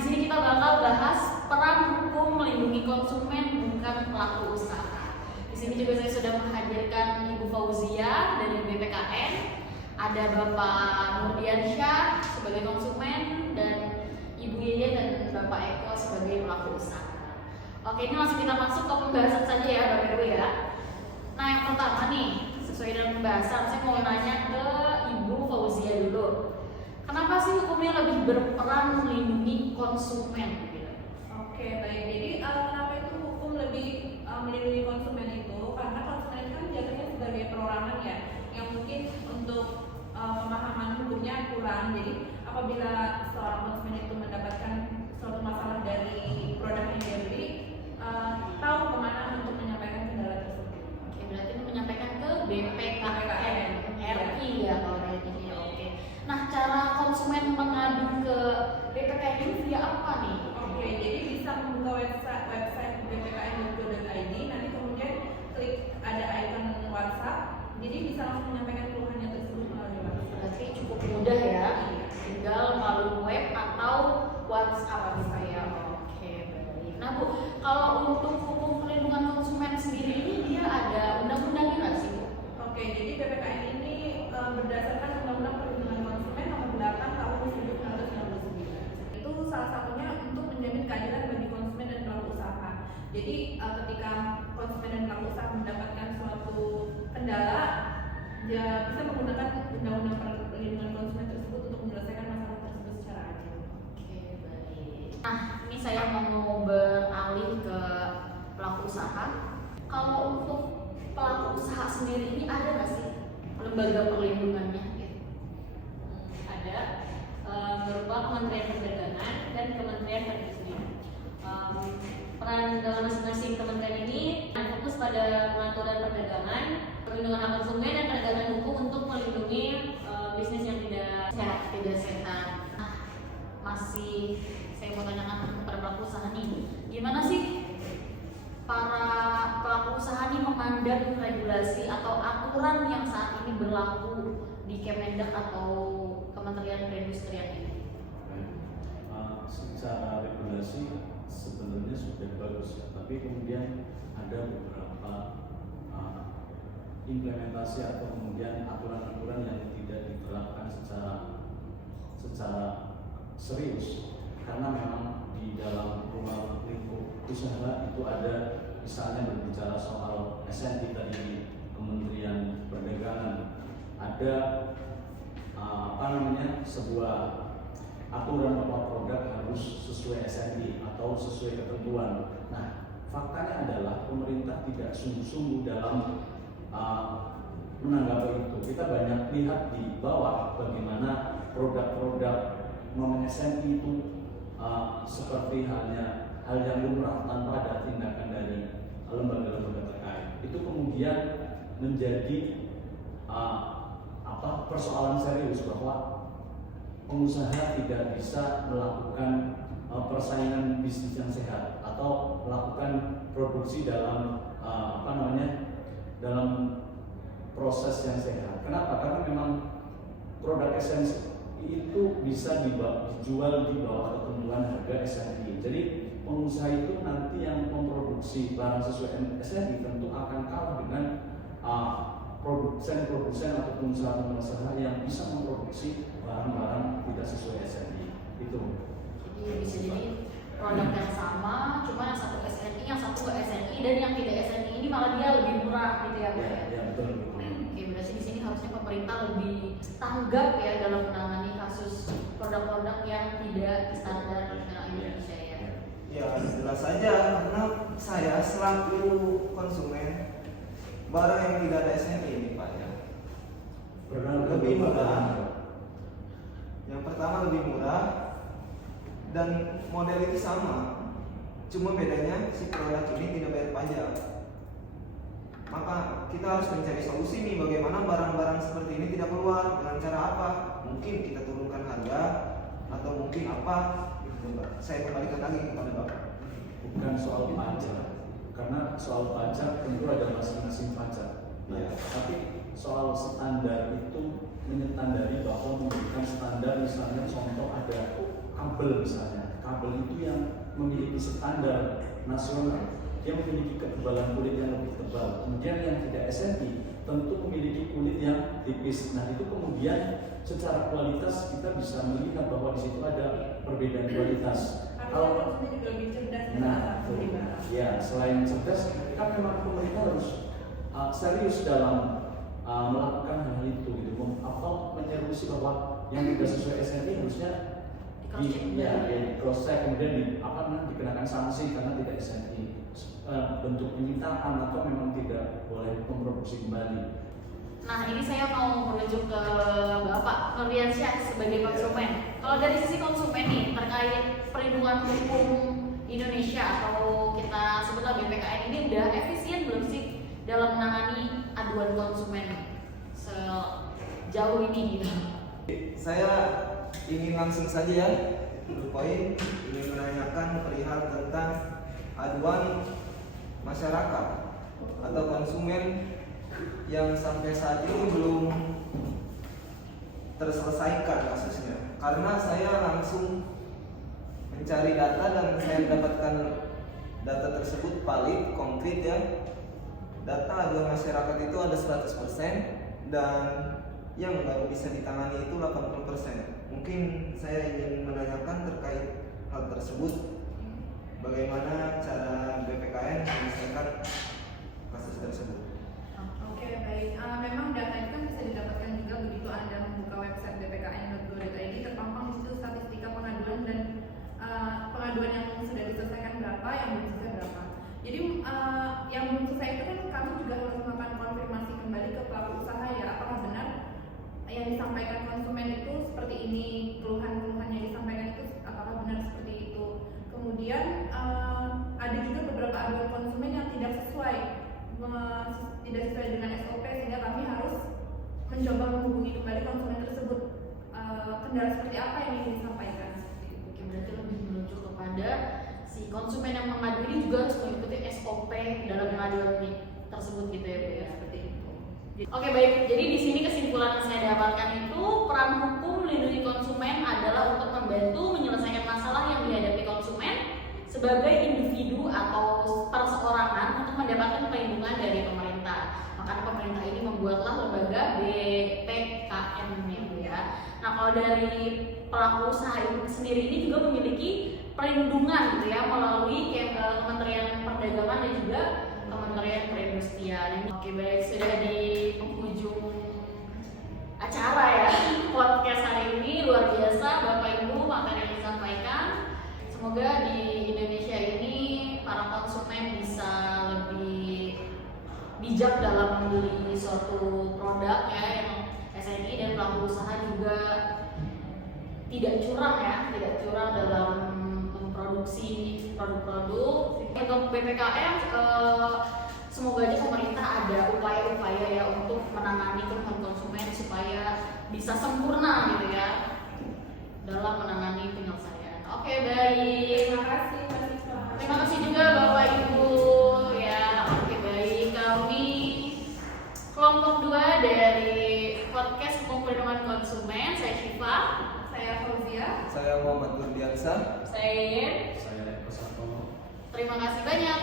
di sini kita bakal bahas peran hukum melindungi konsumen bukan pelaku usaha. Di sini juga saya sudah menghadirkan Ibu Fauzia dari BPKN, ada Bapak Nurdiansyah sebagai konsumen, dan Ibu Yeye dan Bapak Eko sebagai pelaku usaha. Oke, ini langsung kita masuk ke pembahasan saja ya Bapak Ibu ya. Nah, yang pertama nih, sesuai dengan pembahasan, saya mau nanya ke Ibu Fauzia dulu. Kenapa sih hukumnya lebih berperan melindungi konsumen? Oke, baik. Jadi kenapa itu hukum lebih melindungi konsumen itu? Karena konsumen kan jatuhnya sebagai perorangan ya, yang mungkin untuk pemahaman hukumnya kurang. Jadi apabila seorang konsumen itu mendapatkan suatu masalah dari produk yang dia beli, tahu kemana untuk menyampaikan kendala tersebut. Oke, berarti menyampaikan ke BPKN RI ya kalau dari ini. Oke. Nah, cara konsumen mengadu ke BPKN ini via apa nih? Oke, jadi bisa membuka website bpkn.go.id, nanti kemudian klik ada icon WhatsApp, jadi bisa langsung menyampaikan keluhannya tersebut melalui WhatsApp. Berarti cukup mudah ya, tinggal melalui web atau WhatsApp bisa ya. Oke, baik. Nah Bu, kalau untuk hukum perlindungan konsumen sendiri ini dia ada undang-undangnya nggak sih Bu? Oke, jadi BPKN ini berdasarkan Undang-Undang Perlindungan Konsumen Nomor 8 Tahun 1999. Itu salah satunya untuk menjamin keadilan bagi konsumen dan pelaku usaha. Jadi ketika konsumen dan pelaku usaha mendapatkan suatu kendala, dia bisa menggunakan Undang-Undang Perlindungan Konsumen tersebut untuk menyelesaikan masalah tersebut secara adil. Oke, baik. Nah, ini saya mau beralih ke pelaku usaha. Kalau untuk pelaku usaha sendiri ini ada nggak sih lembaga perlindungannya? Gitu? Ada, berupa Kementerian Perdagangan dan Kementerian Perindustrian. Peran dalam masing-masing kementerian ini fokus pada pengaturan perdagangan, perlindungan hak konsumen, dan penegakan hukum untuk melindungi bisnis yang tidak sehat. Nah, masih saya mau tanyakan kepada pelaku usaha nih, gimana sih para pelaku usaha ini memandang regulasi atau aturan yang saat ini berlaku di Kemendak atau Kementerian Perindustrian ini? Secara regulasi sebenarnya sudah bagus ya, tapi kemudian ada beberapa implementasi atau kemudian aturan-aturan yang tidak diterapkan secara serius, karena memang di dalam ruang lingkup usaha itu ada, misalnya berbicara soal SNI tadi di Kementerian Perdagangan, ada sebuah aturan bahwa produk harus sesuai SNI atau sesuai ketentuan. Nah, faktanya adalah pemerintah tidak sungguh-sungguh dalam menanggapi itu. Kita banyak lihat di bawah bagaimana produk-produk non SNI itu seperti halnya hal yang lumrah tanpa ada tindakan dari lembaga-lembaga terkait. Itu kemudian menjadi persoalan serius bahwa pengusaha tidak bisa melakukan persaingan bisnis yang sehat atau melakukan produksi dalam dalam proses yang sehat. Kenapa? Karena memang produk esensi itu bisa dijual di bawah ketentuan harga SNI. Jadi pengusaha itu nanti yang memproduksi barang sesuai SNI tentu akan kalah dengan produsen atau pengusaha yang bisa memproduksi barang-barang tidak sesuai SNI itu. Jadi bisa jadi produk yang sama, cuma yang satu SNI, yang satu nggak SNI, dan yang tidak SNI ini malah dia lebih murah gitu ya Bu? Ya, betul. Oke, berarti di sini harusnya pemerintah lebih tanggap ya dalam menangani kasus produk-produk yang tidak standar Indonesia ya. Ya, jelas saja, karena saya selaku konsumen barang yang tidak ada SNI ini Pak ya, lebih murah. Yang pertama lebih murah dan model itu sama, cuma bedanya si produk ini tidak bayar pajak. Maka kita harus mencari solusi nih, bagaimana barang-barang seperti ini tidak keluar. Dengan cara apa? Mungkin kita turunkan harga atau mungkin apa? Saya kembalikan lagi kepada Bapak. Bukan soal pajak, karena soal pajak tentu ada masing-masing pajak. Ya. Tapi soal standar itu menyetandari bahwa memberikan standar, misalnya contoh ada kabel, misalnya kabel itu yang memiliki standar nasional, dia memiliki ketebalan kulit yang lebih tebal. Kemudian yang tidak SNI tentu memiliki kulit yang tipis. Nah itu kemudian secara kualitas kita bisa melihat bahwa di situ ada perbedaan kualitas. Harusnya konsumen juga lebih cerdas beli barang. Ya, selain cerdas, kan memang pemerintah harus serius dalam melakukan hal itu gitu, atau menyerusi bahwa yang tidak sesuai SNI harusnya di cross check, kemudian dikenakan sanksi karena tidak SNI, bentuk penyitaan atau memang tidak boleh memproduksi kembali. Nah ini saya mau merujuk ke Bapak Nurdiansyah sebagai konsumen. Kalau dari sisi konsumen nih terkait perlindungan hukum Indonesia atau kita sebutlah BPKN ini udah efisien belum sih dalam menangani aduan konsumen sejauh ini gitu? Saya ingin langsung saja ya, to poin, ingin menanyakan perihal tentang aduan masyarakat atau konsumen yang sampai saat ini belum terselesaikan kasusnya. Karena saya langsung mencari data dan saya mendapatkan data tersebut valid, konkret ya. Data aduan masyarakat itu ada 100% dan yang baru bisa ditangani itu 80%. Mungkin saya ingin menanyakan terkait hal tersebut, bagaimana cara BPKN menyelesaikan kasus tersebut. Oke, baik. Memang data itu kan bisa didapatkan juga begitu Anda membuka website bpkn.go.id, terpampang di situ statistika pengaduan dan pengaduan yang sudah diselesaikan berapa, yang belum selesai berapa. Jadi yang belum selesai itu kan kami juga harus melakukan konfirmasi kembali ke pelaku usaha ya, apakah benar yang disampaikan konsumen itu seperti ini, keluhan-keluhan yang disampaikan itu apakah benar seperti itu. Kemudian ada juga beberapa aduan konsumen yang tidak sesuai dengan SOP, sehingga kami harus mencoba menghubungi kembali konsumen tersebut. Kendala seperti apa yang ingin disampaikan? Oke, berarti lebih merujuk kepada si konsumen yang mengadu ini juga harus mengikuti SOP dalam pengaduan tersebut gitu ya Bu ya, seperti itu. Oke baik, jadi di sini kesimpulan yang saya dapatkan itu peran hukum melindungi konsumen adalah untuk membantu menyelesaikan masalah yang dihadapi konsumen sebagai individu atau perseorangan untuk mendapatkan perlindungan dari pemerintah. Makanya pemerintah ini membuatlah lembaga BPKN ya. Nah kalau dari pelaku usaha sendiri ini juga memiliki perlindungan gitu ya melalui Kementerian Perdagangan dan juga Kementerian Perindustrian. Oke baik, sudah di penghujung acara ya podcast hari ini. Luar biasa Bapak Ibu materi yang disampaikan. Semoga di Indonesia ini para konsumen bisa lebih bijak dalam membeli suatu produk ya yang SNI, dan pelaku usaha juga tidak curang dalam memproduksi produk-produk. Untuk BPKM semoga aja pemerintah ada upaya-upaya ya untuk menangani keluhan konsumen supaya bisa sempurna gitu ya dalam menangani penyelesaian. Oke baik. Terima kasih Mbak Siswa. Terima kasih juga Bapak Ibu ya. Oke baik, kami kelompok 2 dari podcast Hukum Perlindungan Konsumen. Saya Syifa, Saya Fauzia. Saya Muhammad Nurdiansyah. saya Yen. Saya Eko Sartono. Terima kasih banyak.